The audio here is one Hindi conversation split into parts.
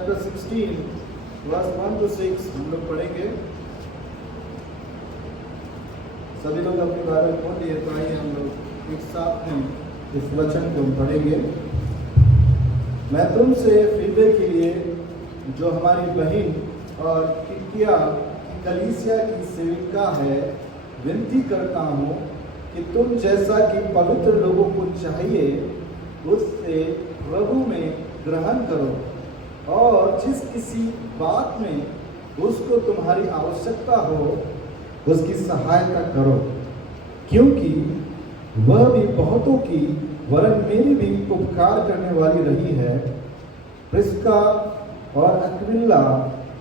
chapter 16 verse 1 to 6 हम लोग पढ़ेंगे। सभी लोग अपनी बाइबल खोल लिए तो आइए हम लोग एक साथ में इस वचन को पढ़ेंगे। मैं तुमसे फिलिप्पी के लिए जो हमारी बहन और किकिया कलीसिया की सेविका है विनती करता हूँ कि तुम जैसा कि पवित्र लोगों को चाहिए उससे प्रभु में ग्रहण करो और जिस किसी बात में उसको तुम्हारी आवश्यकता हो उसकी सहायता करो, क्योंकि वह भी बहुतों की वरन मेरी भी उपकार करने वाली रही है। प्रिस्का और अक्विला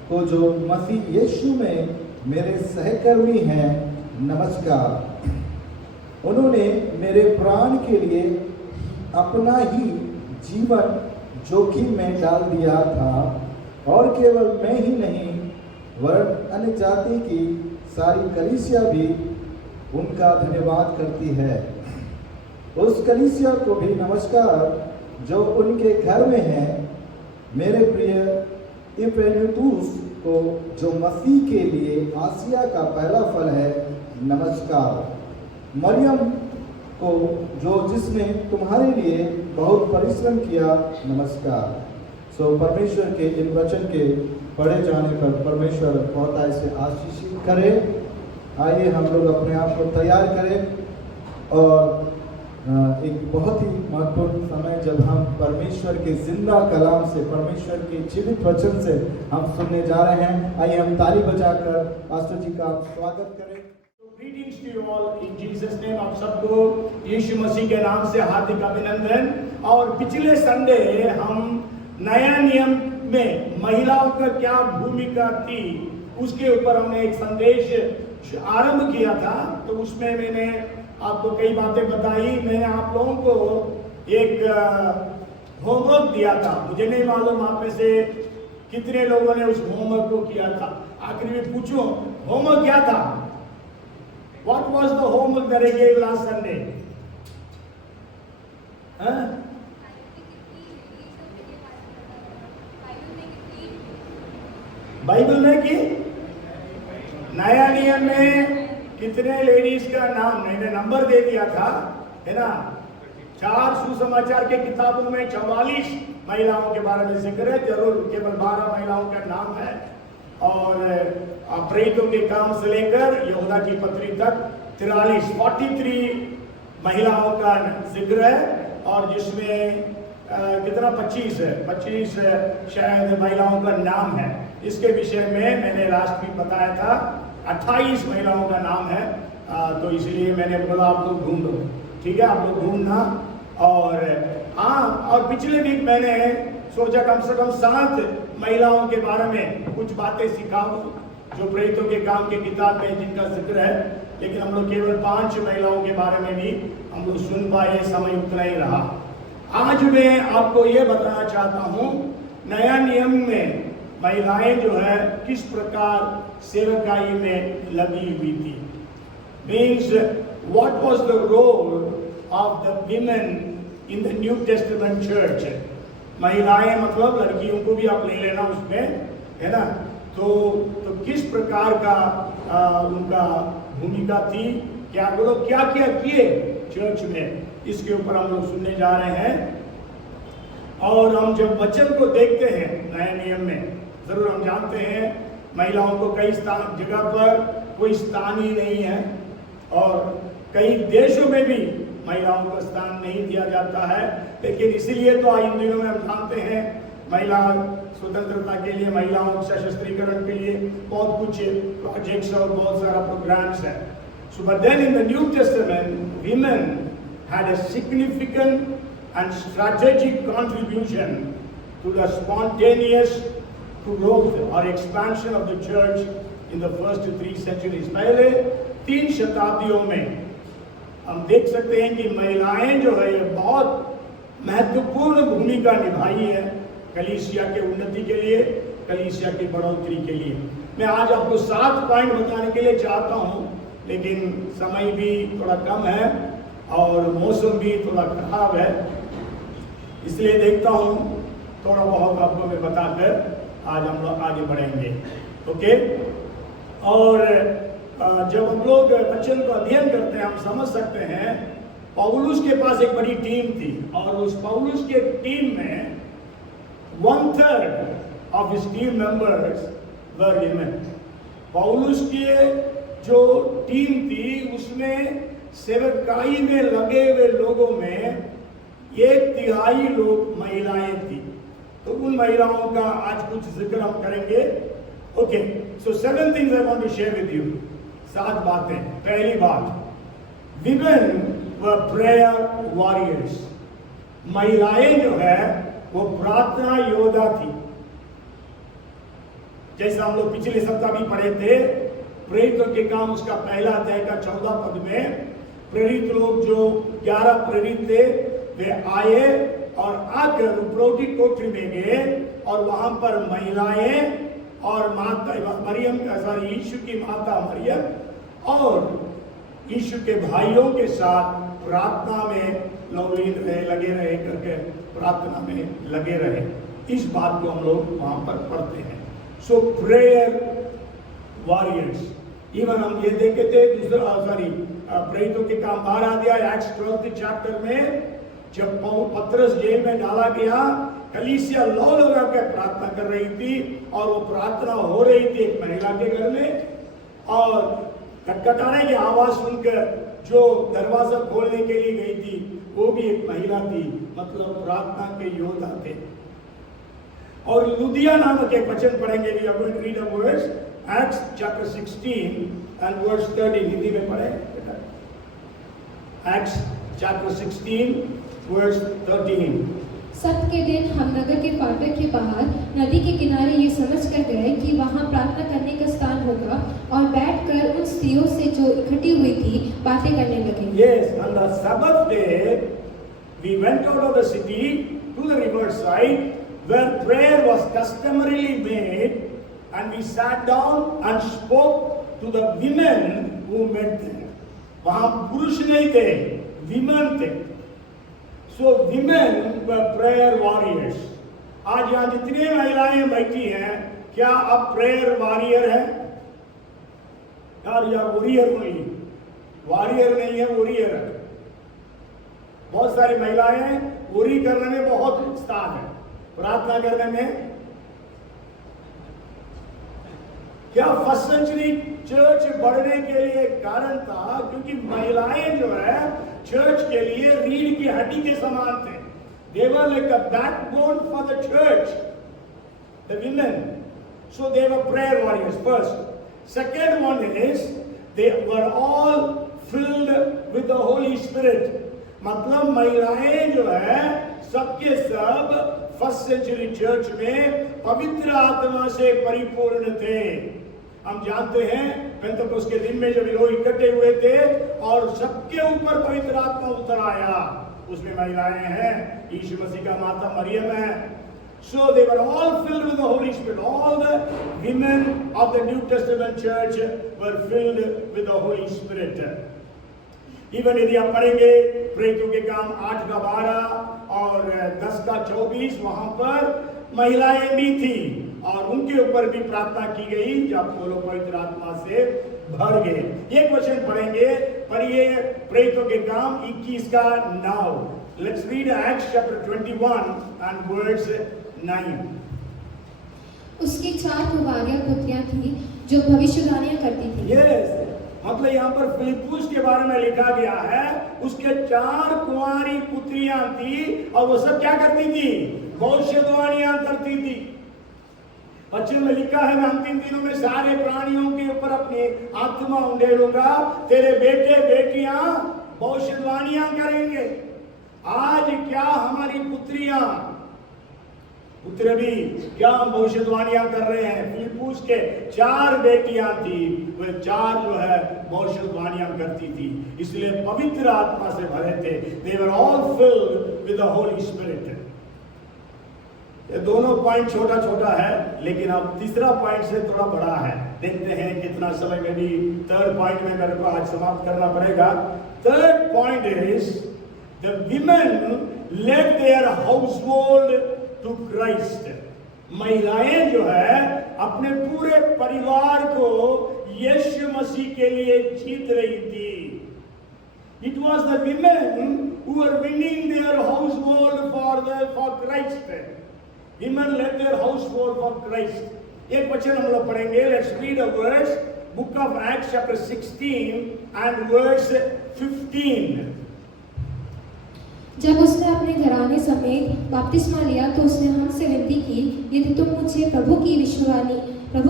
को जो मसीह यीशु में मेरे सहकर्मी हैं नमस्कार। उन्होंने मेरे प्राण के लिए अपना ही जीवन जोखिम में डाल दिया था और केवल मैं ही नहीं वरन अन्य जाति की सारी कलीसिया भी उनका धन्यवाद करती है। उस कलीसिया को भी नमस्कार जो उनके घर में है। मेरे प्रिय इपेनेतुस को जो मसीह के लिए आसिया का पहला फल है नमस्कार। मरियम को जो जिसने तुम्हारे लिए बहुत परिश्रम किया नमस्कार। परमेश्वर के इन वचन के पढ़े जाने पर परमेश्वर बहुत ऐसे आशीषित करे। आइए हम लोग अपने आप को तैयार करें और एक बहुत ही महत्वपूर्ण समय जब हम परमेश्वर के जिंदा कलाम से परमेश्वर के जीवित वचन से हम सुनने जा रहे हैं। आइए हम ताली बजाकर पास्टर जी का स्वागत करें। Greetings to you all in Jesus name। आप सबको यीशु मसीह के नाम से हार्दिक अभिनंदन। और पिछले संडे हम नया नियम में महिलाओं का क्या भूमिका थी उसके ऊपर हमने एक संदेश आरंभ किया था। तो उसमें मैंने आपको कई बातें बताई। मैंने आप लोगों को एक होमवर्क दिया था। मुझे नहीं मालूम आप में से कितने लोगों ने उस होमवर्क को किया था। आखिर में पूछो होमवर्क क्या था? What was the homework that I gave last Sunday? Bible में कि नया नियम में कितने लेडीज का नाम मैंने नंबर दे दिया था, है ना। 4 सुसमाचार के किताबों में 44 महिलाओं के बारे में जिक्र है। जरूर केवल 12 महिलाओं का नाम है और प्रेरितों के काम से लेकर यहूदा की पत्री तक 43 महिलाओं का जिक्र है। और जिसमें कितना 25 है 25 शायद महिलाओं का नाम है। इसके विषय में मैंने लास्ट वीक बताया था 28 महिलाओं का नाम है। तो इसलिए मैंने बोला आप लोग ढूंढो, ठीक है, आप लोग ढूंढना। और पिछले वीक मैंने सोचा कम से कम 7 महिलाओं के बारे में कुछ बातें सिखाऊं जो प्रेरितों के काम की किताब में जिनका जिक्र है। लेकिन हम लोग केवल 5 महिलाओं के बारे में भी हम लोग सुन पाए, समय उतना ही रहा। आज मैं आपको ये बताना चाहता हूँ नया नियम में महिलाएं जो है किस प्रकार सेवकाई में लगी हुई थी। Means what was the role of the women in the New Testament church. महिलाएं मतलब लड़कियों को भी आप ले लेना उसमें, है ना। तो किस प्रकार का उनका भूमिका थी, क्या वो लोग क्या क्या किए चर्च में, इसके ऊपर हम लोग सुनने जा रहे हैं। और हम जब वचन को देखते हैं नए नियम में, जरूर हम जानते हैं महिलाओं को कई जगह पर कोई स्थान ही नहीं है और कई देशों में भी महिलाओं को स्थान नहीं दिया जाता है। लेकिन इसीलिए तो इन दिनों में हम जानते हैं महिला स्वतंत्रता के लिए, महिलाओं के सशस्त्रीकरण के लिए बहुत कुछ प्रोजेक्ट्स और बहुत सारा प्रोग्राम्स है। So but then in the New Testament, women had a significant and strategic contribution to the spontaneous growth or expansion of the church in the first 3 centuries। पहले 3 शताब्दियों में हम देख सकते हैं कि महिलाएं जो है ये बहुत महत्वपूर्ण भूमिका निभाई है कलीसिया के उन्नति के लिए, कलीसिया की बढ़ोतरी के लिए। मैं आज आपको 7 पॉइंट बताने के लिए चाहता हूं, लेकिन समय भी थोड़ा कम है और मौसम भी थोड़ा खराब है, इसलिए देखता हूं थोड़ा बहुत आपको मैं बताकर आज हम लोग आगे बढ़ेंगे। ओके, और जब हम लोग वचन को अध्ययन करते हैं हम समझ सकते हैं पौलुस के पास एक बड़ी टीम थी और उस पौलुस के टीम में 1/3 of his team members were women. पौलुस के जो टीम थी उसमें सेवकाई में लगे हुए लोगों में 1/3 लोग महिलाएं थी। तो उन महिलाओं का आज कुछ जिक्र हम करेंगे। Okay, so 7 things I want to share with you. 7 बातें। पहली बात, विमेन वर प्रेयर वॉरियर्स। महिलाएं जो है वो प्रार्थना योद्धा थी। जैसे हम लोग पिछले सप्ताह भी पढ़े थे, प्रेरितों के काम उसका पहला अध्याय का 14 पद में प्रेरित लोग जो 11 प्रेरित थे वे आए और आकर उपरोटी कोठरी में गए और वहां पर महिलाएं और माता मरियम यीशु की माता मरियम और यीशु के भाइयों के साथ प्रार्थना में लवलीन रहे, लगे रहे करके प्रार्थना में लगे रहे। इस बात को हम लोग वहां पर पढ़ते हैं। सो प्रेयर वॉरियर्स। इवन हम ये देखे थे दूसरा प्रेरितों के काम 12 अध्याय एक्ट्स 12 चैप्टर में जब पतरस जेल में डाला गया, कलीसिया लौ लगा कर प्रार्थना कर रही थी और वो प्रार्थना हो रही थी एक महिला के घर में और खटखटाने की आवाज सुनकर जो दरवाजा खोलने के लिए गई थी वो भी एक महिला थी, मतलब प्रार्थना के योद्धा थे। और लुदिया नामक एक वचन पढ़ेंगे। We are going to read a verse, Acts chapter 16 and verse 30। Hindi में पढ़े एक्ट्स चैप्टर 16 वर्स 13। सप्त के दिन हम नगर के फाटक के बाहर नदी के किनारे ये समझ कर गए कि वहाँ प्रार्थना करने का स्थान होगा और बैठकर उन स्त्रियों से जो इकट्ठी हुई थी बातें करने लगे। Yes, on the Sabbath day we went out of the city to the river side where prayer was customarily made and we sat down and spoke to the women who met there. वहाँ पुरुष नहीं थे, women थे। So women were prayer warriors. आज यहाँ जितनी महिलाएं बैठी हैं, क्या आप प्रेयर वॉरियर हैं? यार वॉरियर नहीं, वॉरियर नहीं है, वॉरियर है। बहुत सारी महिलाएं वॉरी करने में बहुत उत्साह है, प्रार्थना करने में। क्या फर्स्ट सेंचुरी चर्च बढ़ने के लिए कारण था क्योंकि महिलाएं जो है चर्च के लिए रीढ़ की हड्डी के समान थे। They were like a backbone for the church, the women. So they were prayer warriors first. Second one is they were all filled with the Holy Spirit. मतलब महिलाएं जो है सबके सब फर्स्ट सेंचुरी चर्च में पवित्र आत्मा से परिपूर्ण थे। हम जानते हैं पेंतकोस्त के दिन में जब लोग इकट्ठे हुए थे और सबके ऊपर पवित्र आत्मा उतर आया, उसमें महिलाएं हैं, यीशु मसीह का माता मरियम है। So they were all filled with the Holy Spirit. All the women of the New Testament church were filled with the Holy Spirit. Even यदि आप पढ़ेंगे प्रेरितों के काम 8 का 12 और 10 का 24, वहां पर महिलाएं भी थी और उनके ऊपर भी प्रार्थना की गई जब वो लोग पवित्र आत्मा से भर गए। एक वचन पढ़ेंगे, पढ़िए प्रेरितों के काम 21 का 9। Let's read Acts chapter 21 and verse 9। उसकी 4 कुमारियां पुत्रियां थी जो भविष्यवाणियां करती थी। यस, मतलब यहाँ पर फिलिप्पुस के बारे में लिखा गया है, उसके 4 कुंवारी पुत्रियां थी और वो सब क्या करती थी? भविष्यवाणियां करती थी। वचन में लिखा है, मैं अंतिम दिनों में सारे प्राणियों के ऊपर अपनी आत्मा उंडेलूंगा, तेरे बेटे बेटियां भविष्यवाणियां करेंगे। आज क्या हमारी पुत्रियां पुत्र भी क्या भविष्यवाणियां कर रहे हैं? फिलिप्पुस के 4 बेटियां थी, वे 4 जो है भविष्यवाणियां करती थी, इसलिए पवित्र आत्मा से भरे थे। They were all filled with the Holy Spirit. ये दोनों पॉइंट छोटा छोटा है, लेकिन अब तीसरा पॉइंट से थोड़ा बड़ा है। देखते हैं कितना समय में भी थर्ड पॉइंट में मेरे को आज समाप्त करना पड़ेगा। Third point is the women led their household to Christ. महिलाएं जो है अपने पूरे परिवार को यीशु मसीह के लिए जीत रही थी। It was the women who were winning their household for Christ. Women led their household for Christ. एक वचन हम लोग पढ़ेंगे। Let's read a verse, Book of Acts chapter 16 and verse 15. जब उसने अपने घराने समेत बपतिस्मा लिया तो उसने हमसे विनती की, यदि तुम मुझे प्रभु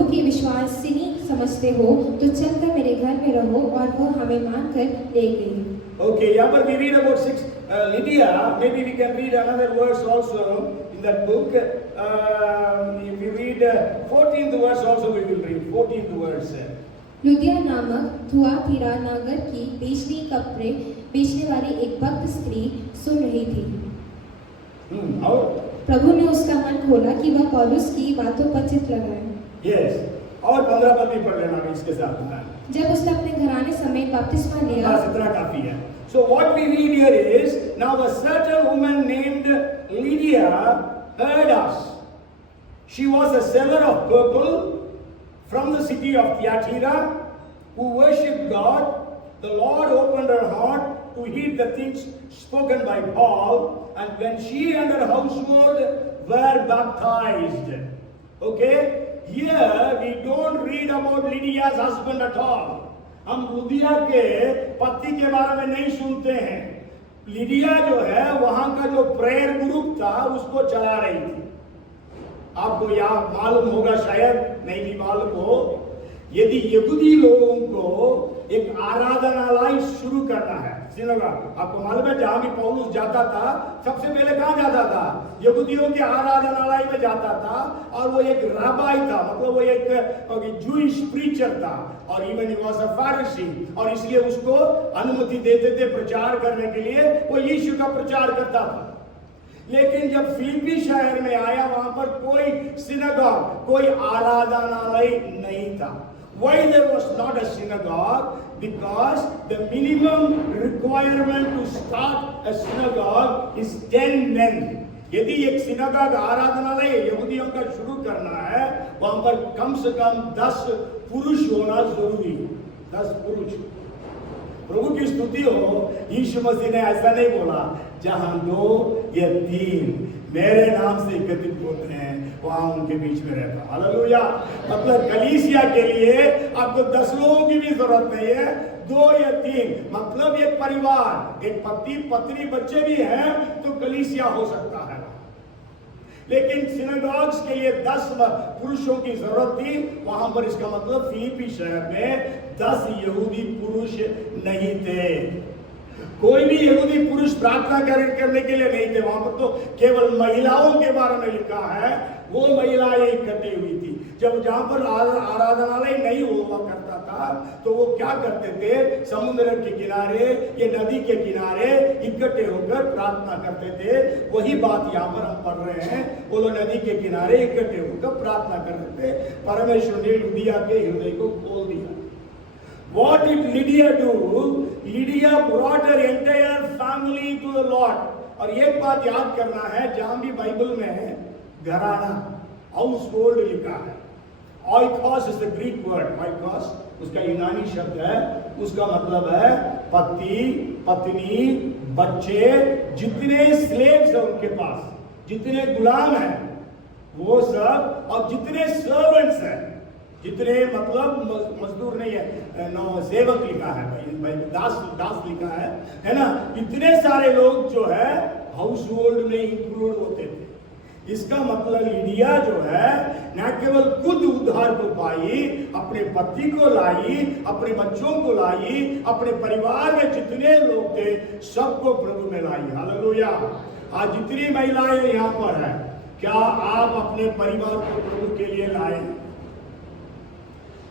की विश्वासिनी समझते हो तो चलकर मेरे घर में रहो, और वह हमें मानकर ले गई। Okay, यहाँ पर we read about Lydia. Maybe we can read another verse also in that book. If we read 14th verse also, we will read 14th verse. लुदिया नामक थुआतीरा नगर की कपड़े बेचने वाली एक भक्त स्त्री सुन रही थी। और प्रभु ने उसका मन खोला कि वह पौलुस की बातों पर चित्त लगाए। Yes. और 15 पद भी पढ़ लेना इसके साथ में। जब उसने अपने घराने समेत बपतिस्मा लिया, बस इतना काफी है। So what we read here is, now a certain woman named Lydia heard us. She was a seller of purple from the city of Thyatira, who worshipped God. The Lord opened her heart to heed the things spoken by Paul, and when she and her household were baptized. Okay, here we don't read about Lydia's husband at all. हम लुदिया के पति के बारे में नहीं सुनते हैं। लिडिया जो है वहां का जो प्रेयर ग्रुप था उसको चला रही थी। आपको यह मालूम होगा, शायद नहीं भी मालूम हो, यदि यहूदी लोगों को एक आराधनालय शुरू करना है, सिनेगॉग, आपको मालूम है जहां भी पौलुस जाता था सबसे पहले कहां जाता था? यहूदियों के आराधनालय में जाता था, और वो एक राबाई था, मतलब वो एक जूइश प्रीचर था, और इवन ही वाज अ फारिसी, और इसलिए उसको अनुमति देते थे प्रचार करने के लिए, वो यीशु का प्रचार करता था। लेकिन जब फिलिप्पी शहर में आया वहां पर कोई सिनेगॉग, कोई आराधनालय नहीं था। Why there was not a synagogue? Because the minimum requirement to start a synagogue is 10 men. यदि एक सिनेगॉग आराधनालय यहूदियों का शुरू करना है, वहां पर कम से कम 10 पुरुष होना जरूरी है। 10 पुरुष। प्रभु की स्तुति हो, यीशु मसीह ने ऐसा नहीं बोला जहां 2 या 3 मेरे नाम से एकत्रित होते हैं वहां उनके बीच में रहता। हालेलुया। मतलब कलीसिया के लिए आपको 10 लोगों की भी जरूरत नहीं है, 2 या 3, मतलब एक परिवार, एक पति पत्नी बच्चे भी हैं तो कलीसिया हो सकता है। लेकिन सिनेगॉग्स के लिए 10 पुरुषों की जरूरत थी वहां पर। इसका मतलब फिलिप्पी शहर में 10 यहूदी पुरुष नहीं थे। कोई भी यहूदी पुरुष प्रार्थना करने के लिए नहीं थे वहां पर, तो केवल महिलाओं के बारे में लिखा है। वो महिलाएं इकट्ठी हुई थी। जब जहां पर आराधनालय नहीं हुआ करता था तो वो क्या करते थे? समुद्र के किनारे या नदी के किनारे इकट्ठे होकर प्रार्थना करते थे। वही बात यहाँ पर हम पढ़ रहे हैं। वो लोग नदी के किनारे इकट्ठे होकर प्रार्थना करते थे। परमेश्वर ने लुदिया के हृदय को खोल दिया। What did Lydia do? Lydia brought her entire family to the Lord. और एक बात याद करना है, जहां भी बाइबल में घराना, हाउस होल्ड लिखा है, oikos is the Greek word. oikos उसका यूनानी शब्द है, उसका मतलब है पति, पत्नी, बच्चे, जितने स्लेव्स हैं उनके पास, जितने गुलाम हैं वो सब, और जितने सर्वेंट्स हैं, जितने मतलब मजदूर नहीं है, नो सेवक लिखा है भाई, दास लिखा है ना। इतने सारे लोग जो है हाउस होल्ड में इंक्लूड होते थे। इसका मतलब लिडिया जो है न केवल खुद उद्धार को पाई, अपने पति को लाई, अपने बच्चों को लाई, अपने परिवार में जितने लोग थे सबको प्रभु में लाई। हालेलुया। आज जितनी महिलाएं यहाँ पर है, क्या आप अपने परिवार को प्रभु के लिए लाए?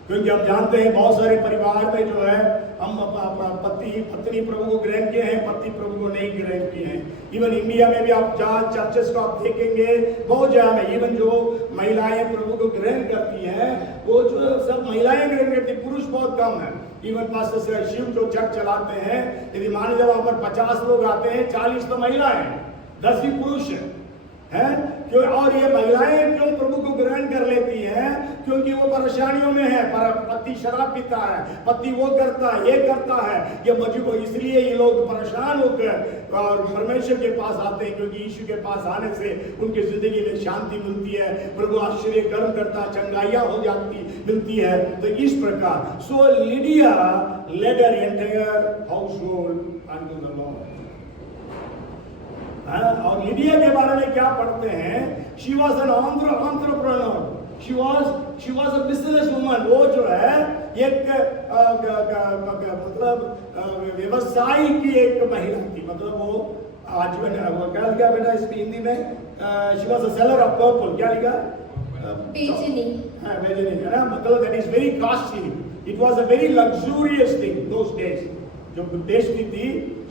क्योंकि आप जानते हैं बहुत सारे परिवार में जो है हम अपना पत्नी प्रभु को ग्रहण किए हैं, पति प्रभु को नहीं ग्रहण किए हैं। इवन इंडिया में भी आप जहाँ चर्चेस को आप देखेंगे बहुत जगह में, इवन जो महिलाएं प्रभु को ग्रहण करती हैं वो जो सब महिलाएं ग्रहण करती, पुरुष बहुत कम है। इवन पास्टर शिव जो चर्च चलाते हैं, यदि मान लीजिए वहां पर 50 लोग आते हैं, 40 तो महिलाएं, 10 ही पुरुष है। हैं क्यों? और ये महिलाएं क्यों प्रभु को ग्रहण कर लेती हैं? क्योंकि वो परेशानियों में है, पर पति शराब पीता है, पति वो करता है, ये करता है, ये मजबूर, इसलिए ये लोग परेशान होकर और परमेश्वर के पास आते हैं, क्योंकि यीशु के पास आने से उनकी जिंदगी में शांति मिलती है, प्रभु आश्चर्य कर्म करता, चंगाइयां हो जाती मिलती है। तो इस प्रकार so Lydia led her entire household unto the Lord. और लिडिया के बारे में क्या पढ़ते हैं? She was an entrepreneur, she was a business woman. वो जो है एक मतलब व्यवसाय की एक महिला थी, मतलब वो आज क्या लिखा बेटा इसमें हिंदी में? She was a seller of purple. क्या लिखा? बेचनी। हाँ, बेचनी है ना, मतलब that is very costly, it was a very luxurious thing those days. जो बेचती थी,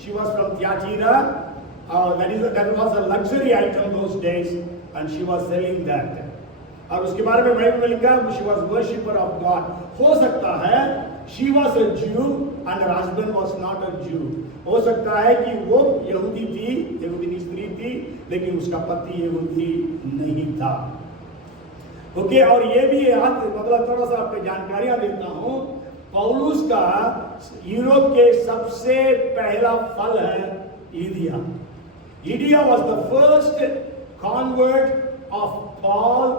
she was from Thyatira, that was a luxury item those days, and she was selling that. और उसके बारे में बाइबल में लिखा है she was worshipper of God। हो सकता है she was a Jew and her husband was not a Jew। हो सकता है कि वो यहूदी थी, यहूदी स्त्री थी, लेकिन उसका पति यहूदी नहीं था। ओके, और ये भी याद, मतलब थोड़ा सा आपको जानकारियां देता हूँ। पौलुस का यूरोप के सबसे पहला फल है ईदिया। Lydia was the first convert of Paul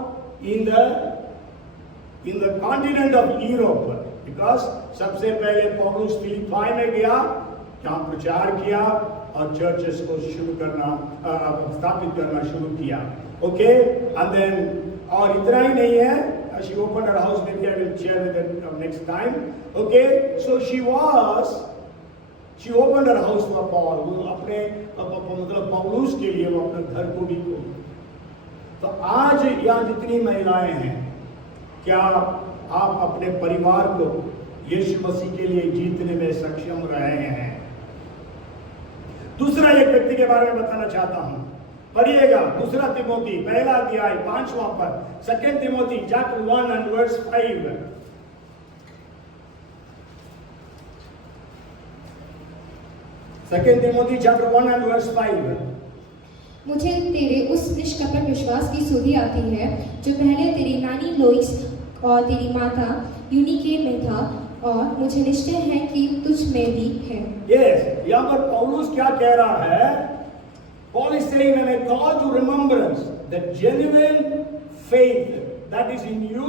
in the continent of Europe, because सबसे पहले पौलुस फिलिपाई में गया, जहाँ प्रचार किया और चर्चेस को शुरू करना, स्थापित करना शुरू किया। ओके, and then और इतना ही नहीं है, she opened her house, maybe I will share with it next time. Okay, so she opened her house for Paul। वो अपने मतलब पौलुस के लिए वो अपने घर को भी खोली। तो आज यहाँ जितनी महिलाएं हैं, क्या आप अपने परिवार को यीशु मसीह के लिए जीतने में सक्षम रहे हैं? दूसरा एक व्यक्ति के बारे में बताना चाहता हूं, पढ़िएगा दूसरा तिमोथी पहला अध्याय 5वां पद, 2 Timothy chapter 1 and verse 5। Second Timothy chapter 1 and verse 5। मुझे तेरे उस निष्कपट विश्वास की सुधि आती है जो पहले तेरी नानी लोइस और तेरी माता यूनिके में था, और मुझे निश्चय है कि तुझ में भी है। Yes, यहाँ पर पौलुस क्या कह रहा है? Paul is saying, when I call to remembrance the genuine faith that is in you,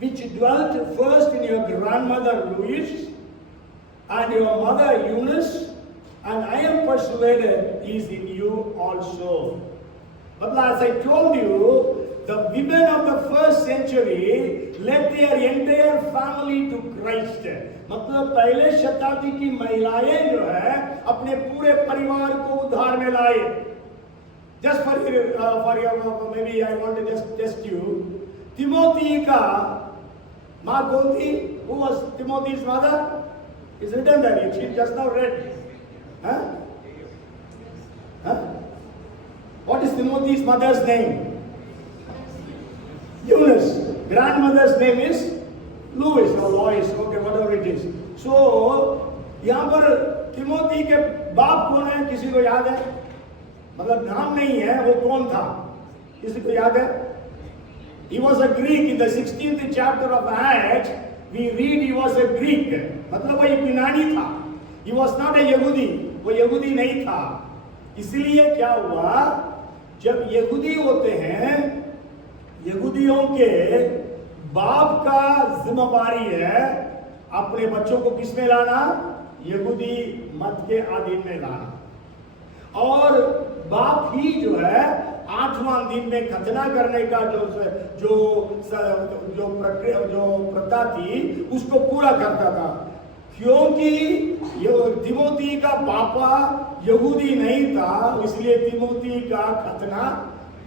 which dwelt first in your grandmother Lois and your mother Eunice, and I am persuaded is in you also। But as I told you, the women of the first century led their entire family to Christ। मतलब पहले शताब्दी की महिलाएं जो है अपने पूरे परिवार को उद्धार में लाए। Just for your maybe I want to just test you। Timothy का माँ कौन थी? Who was Timothy's mother? It's written there, she just now read। Huh? Huh? What is Timothy's mother's name? Eunice। Grandmother's name is Lois or Lois, okay, whatever it is। So यहाँ पर तिमोथी के बाप कौन है? किसी को याद है? मतलब नाम नहीं है, वो कौन था? किसी को याद है? He was a Greek। In the 16th chapter of Acts we read he was a Greek। मतलब वो एक यूनानी था। He was not a यहूदी, वो यहूदी नहीं था। इसलिए क्या हुआ, जब यहूदी होते हैं, यहूदियों के बाप का जिम्मेदारी है अपने बच्चों को किस में लाना? यहूदी मत के अधीन में लाना। और बाप ही जो है 8वां दिन में खतना करने का जो प्रथा थी उसको पूरा करता था, क्योंकि तिमोथी का पापा यहूदी नहीं था, इसलिए तिमोथी का खतना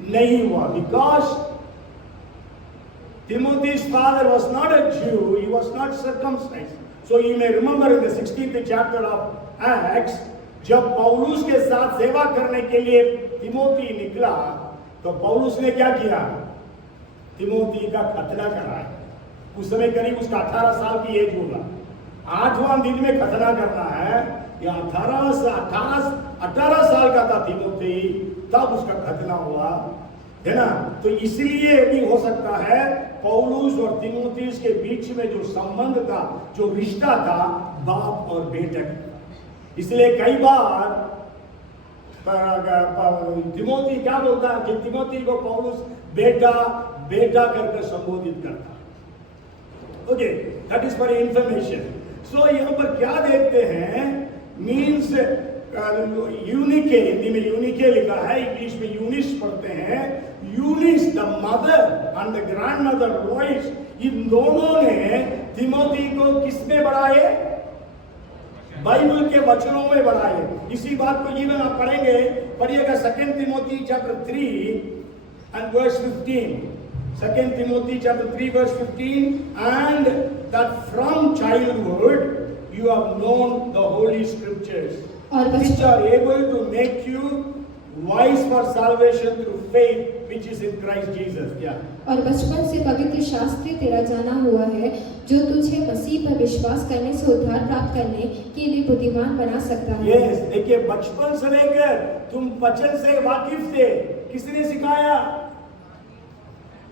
नहीं हुआ। Because Timothy's father was not a Jew, he was not circumcised। So you may remember in the 16th chapter of Acts, जब पौलुस के साथ सेवा करने के लिए तिमोथी निकला, तो पौलुस ने क्या किया? तिमोथी का खतना कराया। उस समय करीब उसका 18 साल की एज होगा। 8वां दिन में खतना करना है, या 18 साल का था तीमोथी, तब उसका खतना हुआ, है ना। तो इसलिए भी हो सकता है पौलुस और तीमुथियुस के बीच में जो संबंध था, जो रिश्ता था, बाप और बेटे का। इसलिए कई बार तीमुथी क्या बोलता है कि तीमुथी को पौलुस बेटा बेटा करके संबोधित करता। Okay, that is for information. So यहाँ पर क्या देखते हैं, मीन्स यूनिके, हिंदी में यूनिके लिखा है, इंग्लिश में यूनिस पढ़ते हैं। Eunice the mother and the grandmother Lois, इन दोनों ने तीमुथी को किसमें बढ़ाए? बाइबल के वचनों में बढ़ाए। इसी बात को इवन आप पढ़िएगा 2 तीमुथी chapter 3 and verse 15. 2 Timothy chapter 3 verse 15, and that from childhood you have known the holy scriptures, which are able to make you wise for salvation through faith which is in Christ Jesus. Yeah. और बचपन से पवित्र शास्त्र तेरा जाना हुआ है, जो तुझे मसीह पर विश्वास करने से उद्धार प्राप्त करने के लिए बुद्धिमान बना सकता है। Yes, देखिए बचपन से लेकर तुम वचन से वाकिफ थे। किसने सिखाया?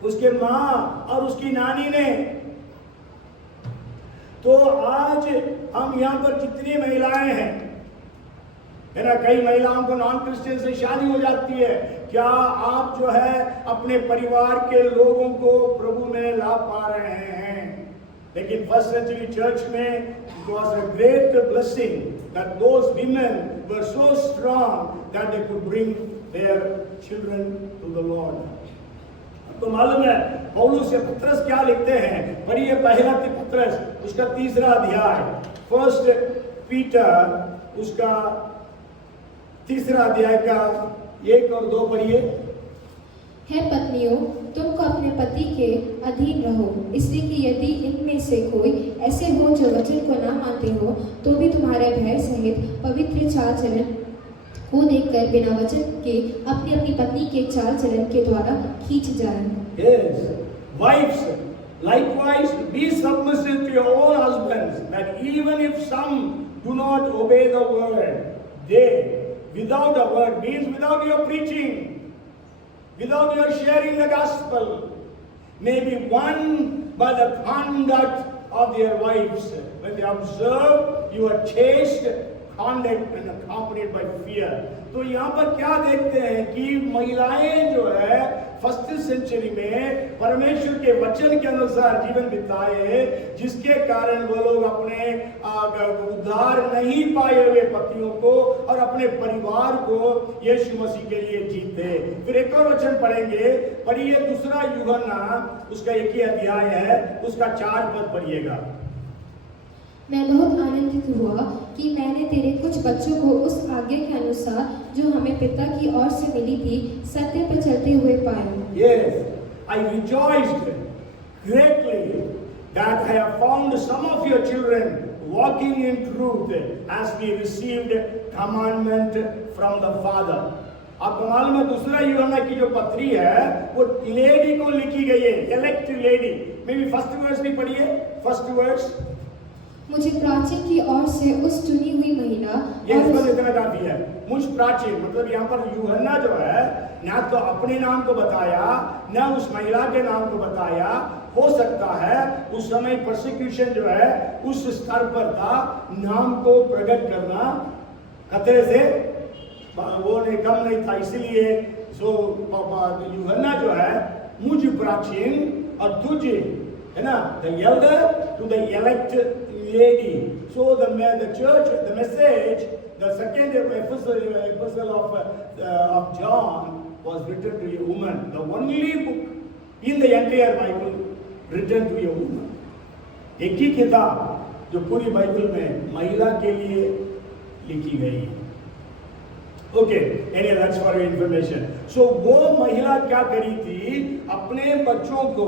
उसके माँ और उसकी नानी ने। तो आज हम यहाँ पर जितनी महिलाएं हैं, है ना, कई महिलाओं को नॉन क्रिश्चियन से शादी हो जाती है। क्या आप जो है अपने परिवार के लोगों को प्रभु में ला पा रहे हैं? लेकिन फर्स्ट सेंचुरी चर्च में it was a great blessing that those women were so strong that they could bring their children to the Lord. तो मालूम है पौलुस से पत्रस क्या लिखते हैं? पढ़िए पहला पत्रस उसका 3 अध्याय, फर्स्ट पीटर उसका 3 अध्याय का 1 और 2 पढ़िए। है पत्नियों, तुमको अपने पति के अधीन रहो, इसलिए कि यदि इनमें से कोई ऐसे हो जो वचन को ना मानते हो, तो भी तुम्हारे भय सहित पवित्र चाल चलन को देखकर बिना वचन के अपनी अपनी पत्नी के चाल चलन के द्वारा खींच जाए। Yes, wives, likewise be submissive to your own husbands, that even if some do not obey the word, they, without a word means without your preaching, without your sharing the gospel, may be won by the conduct of their wives, when they observe your chaste conduct and accompanied by fear. तो यहाँ पर क्या देखते हैं कि महिलाएं जो है फर्स्ट सेंचुरी में परमेश्वर के वचन के अनुसार जीवन बिताए, जिसके कारण वो लोग अपने उद्धार नहीं पाए हुए पतियों को और अपने परिवार को यीशु मसीह के लिए जीते। फिर एक और वचन पढ़ेंगे, पढ़िए 2 यूहन्ना उसका 1 अध्याय है, उसका 4 पद पढ़िएगा। मैं बहुत आनंदित हुआ कि मैंने तेरे कुछ बच्चों को उस आज्ञा के अनुसार जो हमें पिता की ओर से मिली थी सत्य पर चलते हुए पाया। Yes, I rejoiced greatly that I have found some of your children walking in truth as we received commandment from the Father. आपको मालूम है 2 यूहन्ना की जो पत्री है वो लेडी को लिखी गई है, elect lady। Maybe first verse भी पढ़िए, फर्स्ट वर्स। मुझे प्राचीन की ओर से उस चुनी हुई महिला, ये इसमें इतना काफी है। मुझ प्राचीन मतलब यहाँ पर यूहन्ना जो है ना तो अपने नाम को बताया ना उस महिला के नाम को बताया। हो सकता है उस समय परसिक्यूशन जो है उस स्तर पर था, नाम को प्रकट करना खतरे से वो नहीं कम नहीं था, इसलिए यूहन्ना जो है मुझ प्राचीन और तुझे, है ना, the elder to the elect lady. So the church, the message, the second epistle of John was written to a woman, the only book in the entire Bible written to a woman. एक ही किताब जो पूरी बाइबल में महिला के लिए लिखी गई है। Okay, anyway, that's for your information. So वो महिला क्या करी थी? अपने बच्चों को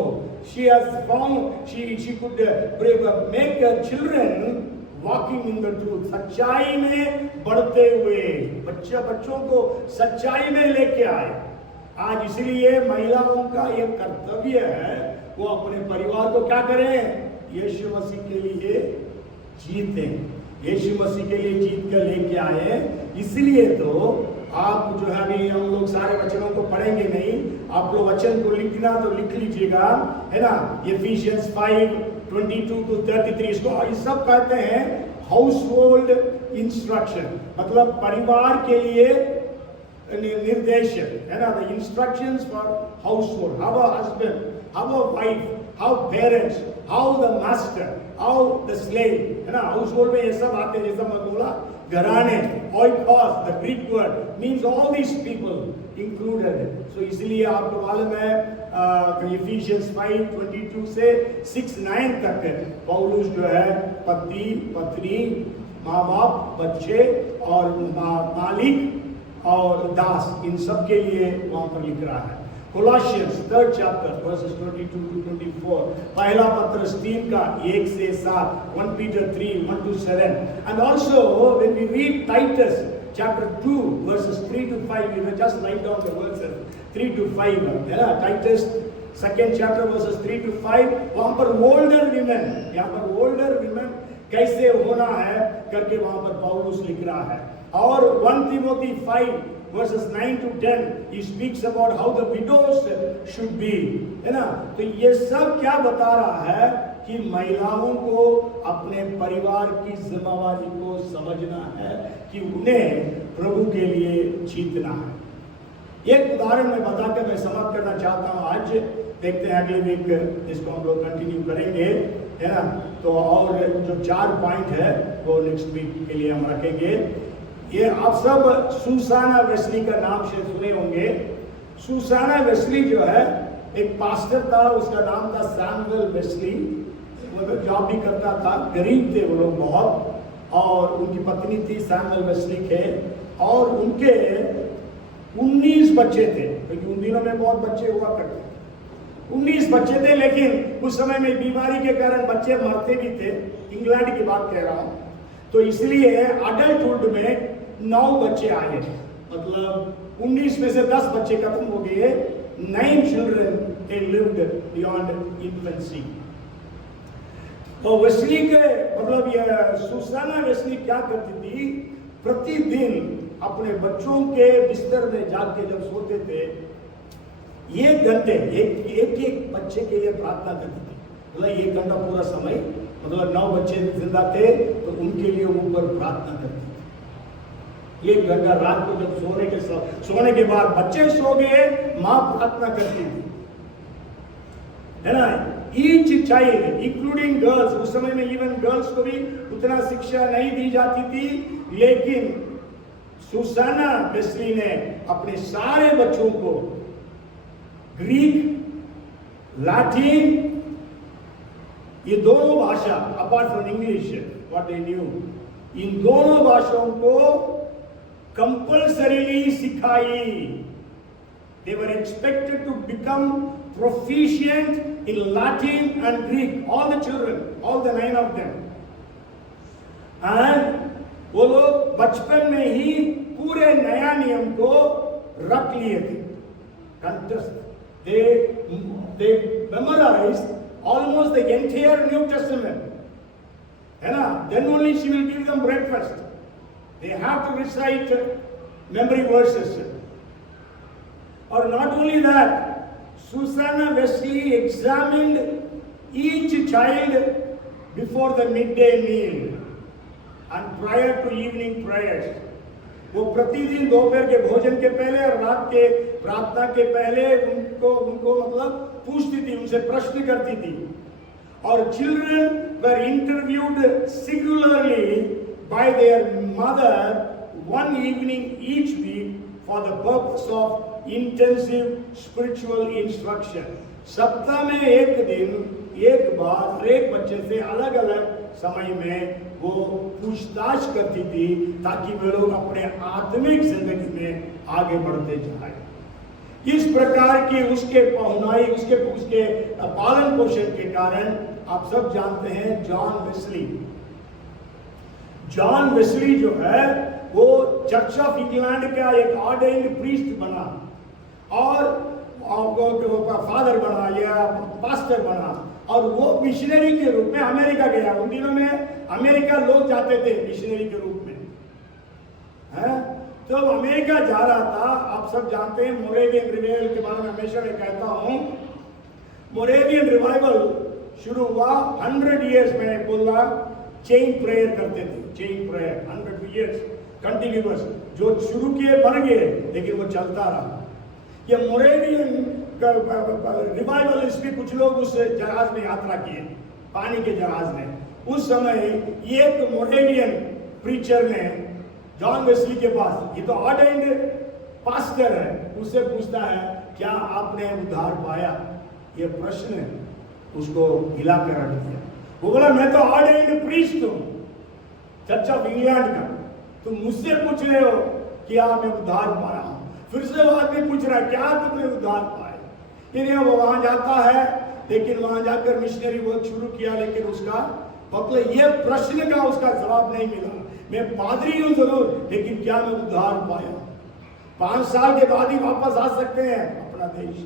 she has found she could make her children walking in the truth, सच्चाई में बढ़ते हुए बच्चों को सच्चाई में लेके आए। आज इसलिए महिलाओं का ये कर्तव्य है वो अपने परिवार को क्या करें? यीशु मसीह के लिए जीते। यीशु मसीह के लिए जीत कर लेके आए। इसलिए तो आप जो है अभी हम लोग सारे वचनों को पढ़ेंगे नहीं, आप लोग वचन को लिखना तो लिख लीजिएगा, है ना। Ephesians 5:22-33 इसको ये सब कहते हैं हाउस होल्ड इंस्ट्रक्शन, मतलब परिवार के लिए निर्देशन, है ना। The instructions for house hold, how a husband, how a wife, how parents, how the master, how the slave, है ना। हाउस होल्ड में ये सब आते हैं, जैसा मैं बोला घराने, oikos, the Greek word means all these people included. So इसलिए आपको मालूम है Ephesians 5:22 से 6:9 तक पौलुस जो है पति पत्नी, माँ बाप, बच्चे और मालिक और दास, इन सब के लिए वहां पर लिख रहा है। Colossians 3rd chapter verses 22-24, पहला पत्र 3 का 1 से 7, 1 Peter 3:1-7, and also when we read Titus chapter 2 verses 3-5, we will just write down the verses 3-5, है ना। Titus 2nd chapter verses 3-5, वहां पर older women, यहाँ पर older women कैसे होना है करके वहां पर पौलुस लिख रहा है। और 1 Timothy 5 verses 9-10 he speaks about how the widows should be, है ना। तो ये सब क्या बता रहा है कि महिलाओं को अपने परिवार की जिम्मेवारी को समझना है कि उन्हें प्रभु के लिए जीतना है। एक उदाहरण मैं बताकर मैं समाप्त करना चाहता हूँ। आज देखते हैं अगले वीक इसको हम लोग कंटिन्यू करेंगे, है ना। तो और जो 4 पॉइंट है वो नेक्स्ट वीक के लिए हम रखेंगे। ये आप सब सुसाना वेस्ली का नाम शायद सुने होंगे। सुसाना वेस्ली जो है एक पास्टर था, उसका नाम था सैमुअल वेस्ली। वो जॉब भी करता था, गरीब थे वो लोग बहुत, और उनकी पत्नी थी सैमुअल वेस्ली के, और उनके 19 बच्चे थे, क्योंकि उन दिनों में बहुत बच्चे हुआ करते थे। 19 बच्चे थे, लेकिन उस समय में बीमारी के कारण बच्चे मरते भी थे। इंग्लैंड की बात कह रहा हूँ। तो इसलिए अडल्टहुड में 9 बच्चे आए, मतलब 19 में से 10 बच्चे खत्म हो गए। 9 children they lived beyond infancy। तो वेस्ली के मतलब ये सुसाना वेस्ली क्या करती थी, प्रतिदिन अपने बच्चों के बिस्तर में जाके जब सोते थे 1 घंटे एक बच्चे के लिए प्रार्थना करती थी। मतलब 1 घंटा पूरा समय, मतलब 9 बच्चे जिंदा थे तो उनके लिए ऊपर प्रार्थना करती थी। 1 घंटा रात को जब सोने के बाद बच्चे सो गए, माँ प्रार्थना करती थी, है ना। ईच चाइल्ड इंक्लूडिंग गर्ल्स, उस समय में इवन गर्ल्स को भी उतना शिक्षा नहीं दी जाती थी, लेकिन सुसाना वेस्ली ने अपने सारे बच्चों को ग्रीक, लैटिन, ये दोनों भाषा apart from English what they knew, इन दोनों भाषाओं को कंपल्सरीली सिखाई। They were expected to become proficient in Latin and Greek, all the children, all the 9 of them. And वो लोग बचपन में ही पूरे नया नियम को रख लिए थे। कंठस्थ, they memorized almost the entire New Testament, है ना। Then only she will give them breakfast. They have to recite memory verses. Or not only that, Susanna Wesley examined each child before the midday meal and prior to evening prayers. वो प्रतिदिन दोपहर के भोजन के पहले और रात के प्रार्थना के पहले उनको मतलब पूछती थी, उनसे प्रश्न करती थी। और children were interviewed singularly by their mother one evening each week for the purpose of intensive spiritual instruction. सप्ताह में एक दिन एक बार हर एक बच्चे से अलग अलग समय में वो पूछताछ करती थी, ताकि वे लोग अपने आत्मिक जिंदगी में आगे बढ़ते जाए। इस प्रकार की उसके पहुनाई, उसके पालन पोषण के कारण आप सब जानते हैं जॉन वेस्ली जो है वो चर्च ऑफ इंग्लैंड का एक ऑर्डेन्ड प्रीस्ट बना और फादर बना या पास्टर बना, और वो मिशनरी के रूप में अमेरिका गया। उन दिनों में अमेरिका लोग जाते थे मिशनरी के रूप में, है? तो अमेरिका जा रहा था। आप सब जानते हैं मोरेवियन रिवाइवल के बारे में हमेशा मैं कहता हूं। मोरेवियन रिवाइवल शुरू हुआ 100 इयर्स में, बोला चेन प्रेयर करते थे, चेन प्रेयर 100 इयर्स कंटिन्यूअस। जो शुरू किए बन गए, लेकिन वो चलता रहा। ये मोरेवियन रिवाइवल, इसमें कुछ लोग उस जहाज में यात्रा किए, पानी के जहाज में। उस समय एक मोरेवियन प्रीचर ने जॉन वेस्ली के पास, ये तो ऑर्डेन्ड पास्टर है, उससे पूछता है क्या आपने उद्धार पाया? ये प्रश्न उसको हिला कर रख दिया। वो बोला मैं तो ऑर्डेन्ड प्रीस्ट हूं, चर्च ऑफ इंग्लैंड का, तुम मुझसे पूछ रहे हो क्या मैं उद्धार पाया हूं? फिर से वो आदमी पूछ रहा है क्या तुमने उद्धार पाया? वो वहां जाता है, लेकिन वहां जाकर मिशनरी वर्क शुरू किया, लेकिन उसका मतलब ये प्रश्न का उसका जवाब नहीं मिला। मैं पादरी हूं जरूर, लेकिन क्या मैं उद्धार पाया? 5 साल के बाद ही वापस आ सकते हैं अपना देश,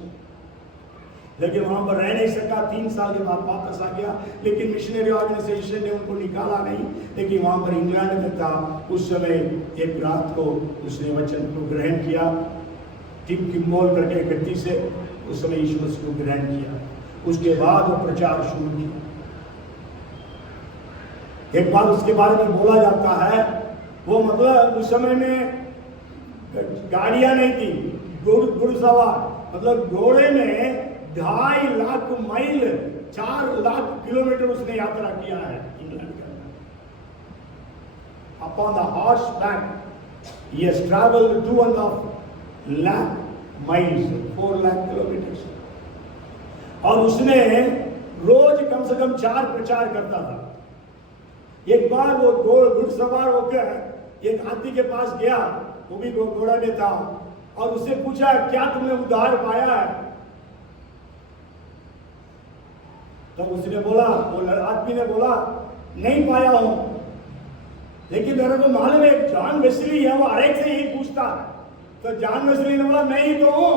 लेकिन वहां पर रह नहीं सका। 3 साल के बाद वापस आ गया, लेकिन मिशनरी ऑर्गेनाइजेशन ने उनको निकाला नहीं, लेकिन वहां पर इंग्लैंड में था। उस समय एक रात को उसने वचन को ग्रहण किया, टिम किम्बोल करके एक व्यक्ति से उस समय यीशु मसीह को ग्रहण किया। उसके बाद वो प्रचार शुरू किया। एक बार उसके बारे में बोला जाता है, वो मतलब उस समय में गाड़ियां नहीं थी, घुड़सवार, मतलब घोड़े में 2.5 लाख मील 4 लाख किलोमीटर उसने यात्रा किया है इंग्लैंड के अंदर। Upon the horse back he has travelled 2.5 lakh miles, 4 lakh kilometre. और उसने रोज कम से कम 4 प्रचार करता था। एक बार वो घुड़सवार होकर एक हाथी के पास गया, वो भी घोड़ा में था, और उससे पूछा क्या तुमने उद्धार पाया है? तो उसने बोला, वो आदमी ने बोला नहीं पाया हूं, लेकिन मेरे को मालूम है जॉन वेस्ली है, वो हर एक से यही पूछता है। तो जॉन वेस्ली ने बोला मैं ही तो हूं।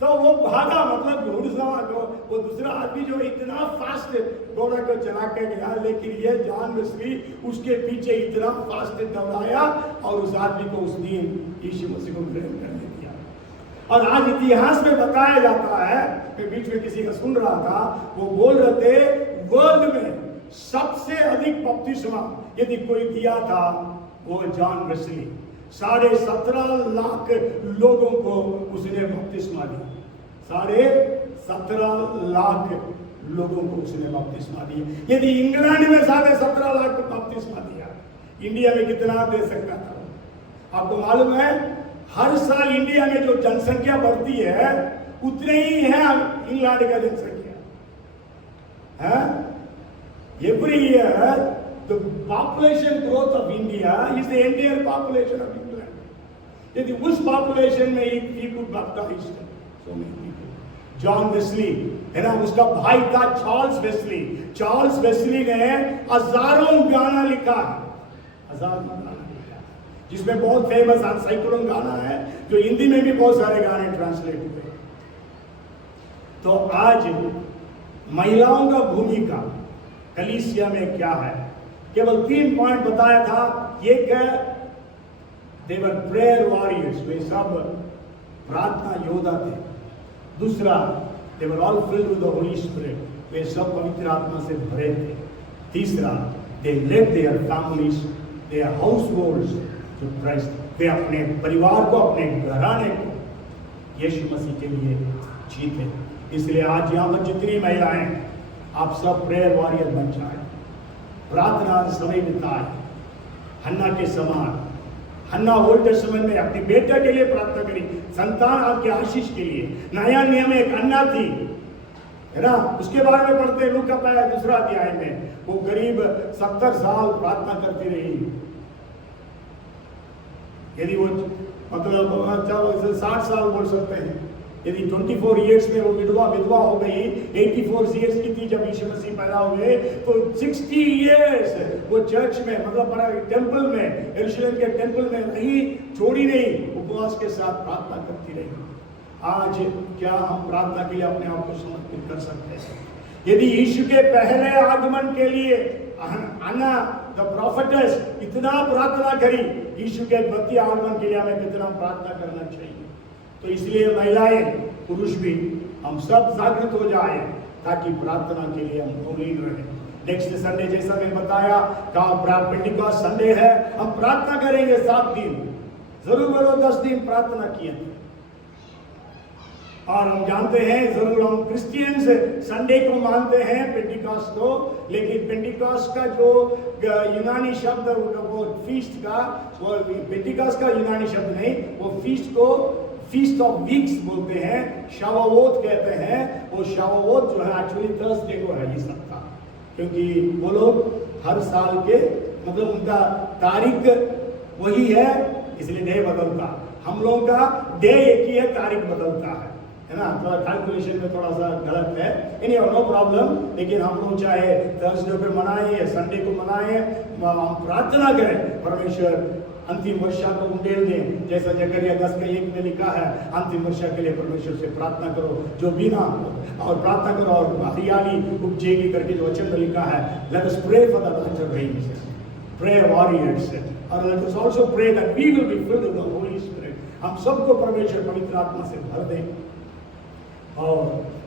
तो वो भागा, मतलब घुड़सवार वो दूसरा आदमी जो इतना फास्ट घोड़ा को चला के गया, लेकिन ये जॉन वेस्ली उसके पीछे इतना फास्ट दौड़ाया और उस आदमी को उस दिन यीशु मसीह को ग्रहण करने दिया। और आज इतिहास में बताया जाता है, मैं बीच में किसी का सुन रहा था, वो बोल रहे थे वर्ल्ड में सबसे अधिक बपतिस्मा यदि कोई दिया था वो जॉन वेस्ली। 17.5 लाख लोगों को उसने बपतिस्मा दिया। 17.5 लाख लोगों को उसने बपतिस्मा दिया। यदि इंग्लैंड में 17.5 लाख को बपतिस्मा दिया, इंडिया में कितना दे सकता था? आपको मालूम है हर साल इंडिया में जो जनसंख्या बढ़ती है उतने ही है इंग्लैंड का जनसंख्या है। Every year the population growth of India is the entire population of England. यदि उस पॉपुलेशन में he could baptise so many people. John Wesley है ना, उसका भाई था चार्ल्स वेस्ली। चार्ल्स वेस्ली ने हजारों गाना लिखा, हजारों गाना लिखा, जिसमें बहुत फेमस सैकड़ों गाना है, जो हिंदी में भी बहुत सारे गाने ट्रांसलेट हुए। तो आज महिलाओं का भूमिका कलीसिया में क्या है? केवल 3 पॉइंट बताया था। एक है दे वर प्रेयर वॉरियर्स, वे सब प्रार्थना योद्धा थे। दूसरा they were all filled with the Holy Spirit, वे सब पवित्र आत्मा से भरे थे। तीसरा they led their families, their households to Christ, वे अपने परिवार को, अपने घराने को यीशु मसीह के लिए जीते। इसलिए आज यहाँ पर जितनी महिलाएं, आप सब प्रेयर वॉरियर बन जाए, प्रार्थना समय बिताए, हन्ना के समान। हन्ना ओल्ड टेस्टामेंट में अपने बेटे के लिए प्रार्थना करी, संतान आपके आशीष के लिए। नया नियम में एक अन्ना थी, है ना, उसके बारे में पढ़ते लूका पाया 2 अध्याय में। वो करीब 70 साल प्रार्थना करती रही। यदि वो मतलब 60 साल बोल सकते हैं, यदि 24 इयर्स में वो विधवा हो गई, 84 इयर्स की थी जब यीशु मसीह पैदा हुए, तो 60 इयर्स वो चर्च में, मतलब बड़ा टेंपल में, यरूशलेम के टेंपल में रही, छोड़ी नहीं, उपवास के साथ प्रार्थना करती रही। आज क्या हम प्रार्थना के लिए अपने आप को समर्पित कर सकते हैं? यदि यीशु के पहले आगमन के लिए अन्ना द प्रोफेटस इतना प्रार्थना करी, यीशु के द्वितीय आगमन के लिए हमें कितना प्रार्थना करना चाहिए। तो इसलिए महिलाएं पुरुष भी हम सब जागृत हो जाए ताकि प्रार्थना के लिए हम उम्मीद रहे। नेक्स्ट संडे जैसा मैं बताया, पेंटिकॉस्ट संडे है, हम प्रार्थना करेंगे 7 दिन, जरूर बोलो 10 दिन प्रार्थना किए। और हम जानते हैं जरूर हम क्रिश्चियंस संडे को मानते हैं, पेंटिकॉस्ट को, लेकिन पेंटिकॉस्ट का जो यूनानी शब्द वो फीस्ट का, वो पेंटिकॉस्ट का यूनानी शब्द नहीं, वो फीस्ट को फीस्ट ऑफ वीक्स बोलते हैं, शावोत कहते हैं। वो शावोत जो है एक्चुअली थर्सडे को है ये सबका, क्योंकि वो लोग हर साल के मतलब उनका तारीख वही है, इसलिए डे बदलता। हम लोगों का डे एक ही है, तारीख बदलता है ना, थोड़ा कैलकुलेशन में थोड़ा सा गलत है। एनी नो प्रॉब्लम, लेकिन हम लोग चाहे थर्सडे पे मनाएं या संडे को मनाएं, हम प्रार्थना करें परमेश्वर अंतिम वर्षा को उंडेल दें, जैसा जकरिया 10:1 में लिखा है, अंतिम वर्षा के लिए परमेश्वर से प्रार्थना करो जो बिना और प्रार्थना करो और हरियाली उपजेगी करके जो वचन में लिखा है। Let us pray for the latter rains, pray warriors, और let us also pray that we will be filled with the Holy Spirit. हम सबको परमेश्वर पवित्र आत्मा से भर दें और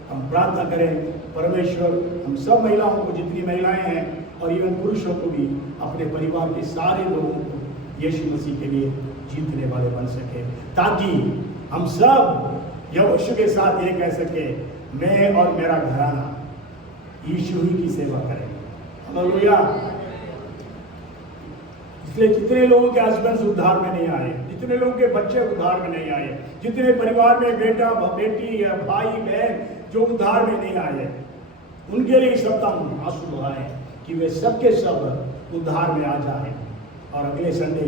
हम प्रार्थना करें परमेश्वर हम सब महिलाओं को, जितनी महिलाएं हैं और इवन पुरुषों को भी, अपने परिवार के सारे लोगों को यीशु मसीह के लिए जीतने वाले बन सके, ताकि हम सब यहोशू के साथ ये कह सके, मैं और मेरा घराना यीशु ही की सेवा करेंगे। हालेलुया। इसलिए जितने लोगों के हस्बैंड उद्धार में नहीं आए, जितने लोगों के बच्चे उद्धार में नहीं आए, जितने परिवार में बेटा बेटी या भाई बहन जो उद्धार में नहीं आए, उनके लिए सप्ताह हम आंसू बहाएं कि वे सबके सब उद्धार में आ जाए और अगले संडे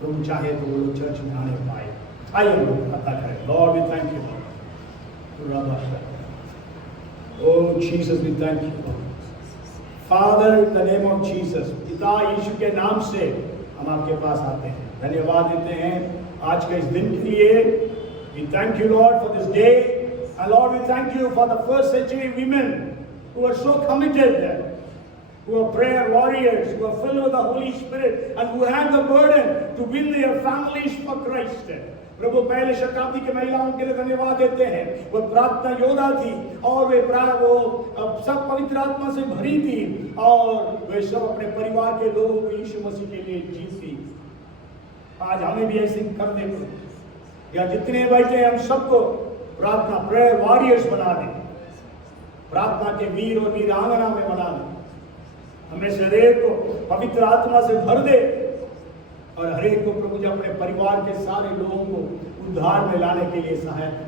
प्रभु चाहे तो वो लोग चर्च में आने पाए। आइए हम लोग प्रार्थना करें। Lord we thank you, oh Jesus we thank you father, in the name of Jesus. पिता यीशु के नाम से हम आपके पास आते हैं, धन्यवाद देते हैं आज के इस दिन के लिए। We thank you Lord for this day, and Lord we thank you for the first century women who are so committed, who are prayer warriors, who are filled with the Holy Spirit, and who had the burden to win their families for Christ. प्रभु पहले शताब्दी के महिलाओं के लिए धन्यवाद देते हैं, वो प्रार्थना योद्धा थी और वे वो सब पवित्र आत्मा से भरी थी और वे सब अपने परिवार के लोगों को यीशु मसीह के लिए जीती। आज हमें भी ऐसे कर दे, या जितने बैठे हम सबको प्रार्थना प्रेयर वॉरियर्स बना दें, प्रार्थना के वीर और वीरांगना में बना दें। हमें शरीर को पवित्र आत्मा से भर दे और हर एक को प्रभु जी अपने परिवार के सारे लोगों को उद्धार में लाने के लिए सहायता।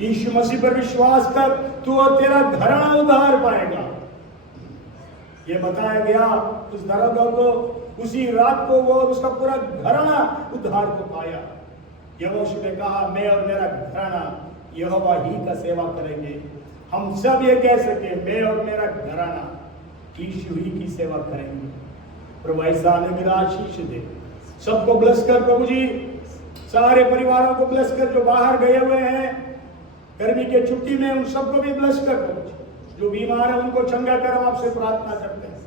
यीशु मसीह पर विश्वास कर, तू और तेरा घराना उद्धार पाएगा। ये बताया गया उस दरगाह को, उसी रात को वो और उसका पूरा घराना उद्धार को पाया। यहोशू ने कहा, मैं और मेरा घराना यहोवा ही का सेवा करेंगे। हम सब ये कह सके, मैं और मेरा घराना यीशु ही की सेवा करेंगे। प्रभु ऐसा मेरा आशीष दे, सबको ब्लेस कर प्रभु जी, सारे परिवारों को ब्लेस कर, जो बाहर गए हुए हैं गर्मी के छुट्टी में उन सबको भी ब्लेस कर प्रभु जी। जो बीमार है उनको चंगा कर, हम आपसे प्रार्थना करते हैं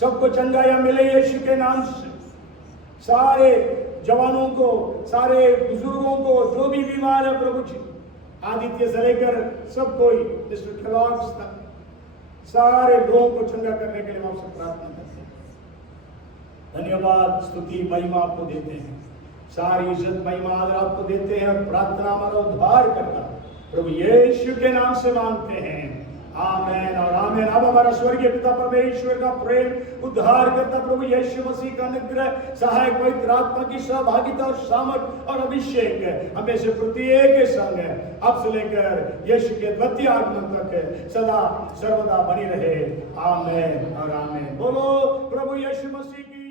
सबको चंगाया मिले यीशु के नाम से। सारे जवानों को, सारे बुजुर्गों को जो भी बीमार है प्रभु जी, आदित्य से लेकर सब कोई मिस्टर कैलॉग्स तक सारे लोगों को चंगा करने के लिए हम आपसे प्रार्थना करते हैं। धन्यवाद स्तुति महिमा आपको देते हैं, सारी इज्जत महिमा आदर आपको देते हैं। प्रार्थना हमारा उद्धार करता प्रभु यीशु के नाम से मांगते हैं, आमेन और आमेन। अब हमारा स्वर्गीय पिता परमेश्वर का प्रेम, उद्धार करता प्रभु यीशु मसीह का अनुग्रह, सहायक पवित्र आत्मा की सहभागिता और सामर्थ और अभिषेक हमें से प्रत्येक के संग अब से लेकर यीशु के द्वितीय आगमन तक सदा सर्वदा बनी रहे। आमेन और आमेन। बोलो प्रभु यीशु मसीह की